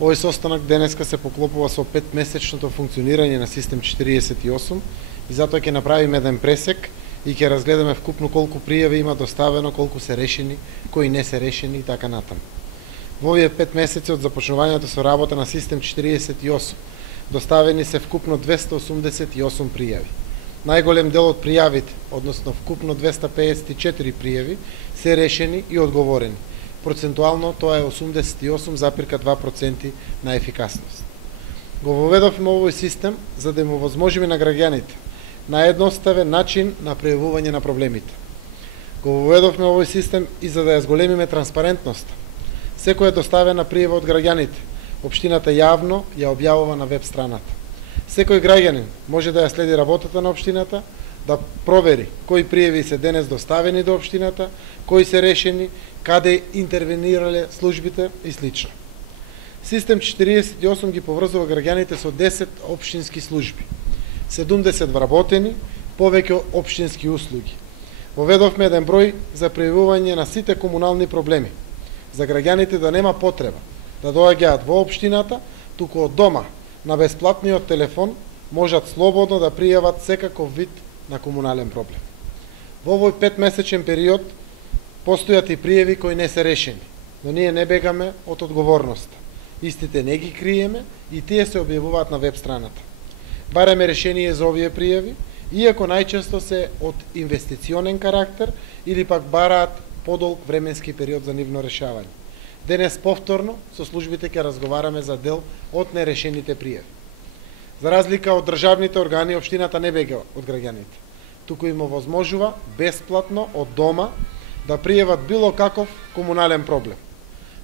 Овој состанок денеска се поклопува со 5-месечното функционирање на систем 48 и затоа ќе направиме еден пресек и ќе разгледаме вкупно колку пријави има доставено, колку се решени, кои не се решени и така натаму. Во овие 5 месеци од започнувањето со работа на систем 48 доставени се вкупно 288 пријави. Најголем дел од пријавите, односно вкупно 254 пријави, се решени и одговорени. Процентуално тоа е 88,2% на ефикасност. Го воведовме овој систем за да им овозможиме на граѓаните на едноставен начин на прејавување на проблемите. Го воведовме овој систем и за да ја зголемиме транспарентноста. Секоја доставена пријава од граѓаните, општината јавно ја објавува на веб страната. Секој граѓанин може да ја следи работата на општината, да провери кои пријави се денес доставени до општината, кои се решени, каде интервенирале службите и слично. Систем 48 ги поврзува граѓаните со 10 општински служби, 70 вработени, повеќе општински услуги. Воведовме еден број за прејавување на сите комунални проблеми, за граѓаните да нема потреба да доаѓаат во општината, туку од дома на бесплатниот телефон можат слободно да пријават секаков вид на комунален проблем. Во овој 5-месечен период постојат и пријави кои не се решени, но ние не бегаме од одговорноста. Истите не ги криеме и тие се објавуваат на веб страната. Бараме решение за овие пријави, иако најчесто се од инвестиционен карактер или пак бараат подолг временски период за нивно решавање. Денес повторно со службите ќе разговараме за дел од нерешените пријави. За разлика од државните органи, општината не бега од граѓаните, туку им овозможува бесплатно од дома да пријават било каков комунален проблем.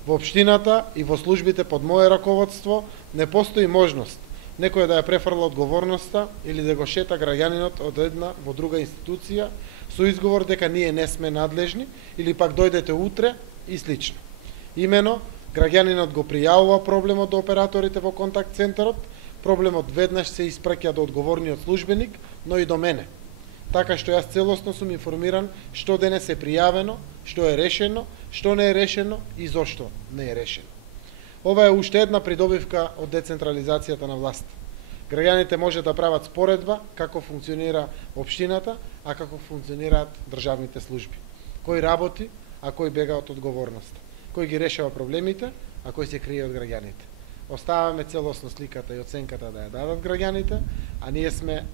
Во општината и во службите под мое раководство не постои можност некој да ја префрла одговорноста или да го шета граѓанинот од една во друга институција со изговор дека ние не сме надлежни или пак дојдете утре и слично. Имено, граѓанинот го пријавува проблемот до операторите во контакт центарот, проблемот веднаш се испраќа до одговорниот службеник, но и до мене. Така што јас целосно сум информиран што денес е пријавено, што е решено, што не е решено и зошто не е решено. Ова е уште една придобивка од децентрализацијата на власт. Граѓаните може да прават споредба како функционира општината, а како функционираат државните служби. Кој работи, а кој бега од одговорноста. Кој ги решава проблемите, а кој се крие од граѓаните. Оставаме целосно сликата и оценката да ја дадат граѓаните, а ние сме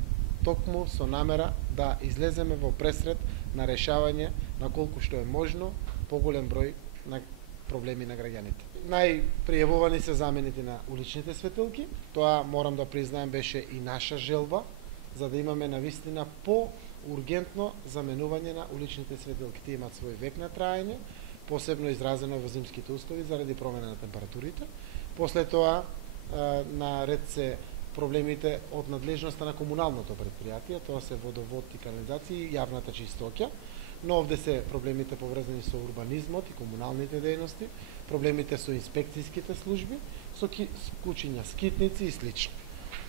токму со намера да излеземе во пресред на решавање на колку што е можно поголем број на проблеми на граѓаните. Најпријавувани се замените на уличните светилки. Тоа, морам да признаем, беше и наша желба, за да имаме навистина по-ургентно заменување на уличните светилки. Тие имаат свој век на траење, посебно изразено во зимските услови заради промена на температурите. После тоа, наред се проблемите од надлежноста на комуналното предпријатие, тоа се водовод и канализација и јавната чистоќа, но овде се проблемите поврзани со урбанизмот и комуналните дејности, проблемите со инспекцијските служби, со кучиња, скитници и слично.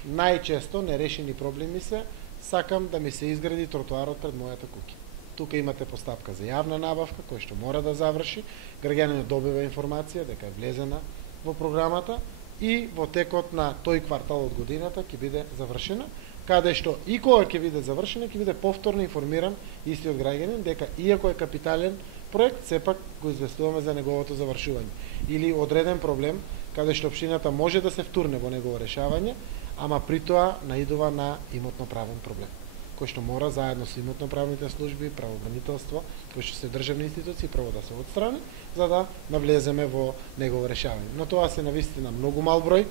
Најчесто нерешени проблеми се: сакам да ми се изгради тротоарот пред мојата куќа. Тука имате постапка за јавна набавка која што мора да заврши, граѓанинот добива информација дека е влезена во програмата и во текот на тој квартал од годината ќе биде завршена, каде што и кога ќе биде завршена, ќе биде повторно информиран истиот граѓанин дека иако е капитален проект, сепак го известуваме за неговото завршување. Или одреден проблем, каде што општината може да се втурне во негово решавање, ама при тоа наидува на имотно-правен проблем, кој што мора заедно со имотно-правните служби, правобранителство, кои што се државни институции, прво да се отстрани, за да навлеземе во негово решавање. Но тоа се навистина многу мал број,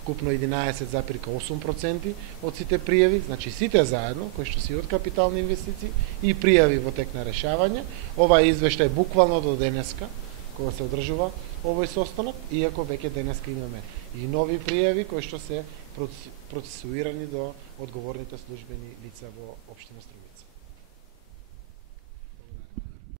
вкупно 11,8% од сите пријави, значи сите заедно, кои што се од капитални инвестиции и пријави во тек на решавање. Ова е извештај буквално до денеска, кога се одржува овој состанок, иако веќе денеска имаме и нови пријави кои што се процесуирани до одговорните службени лица во општина Струмица.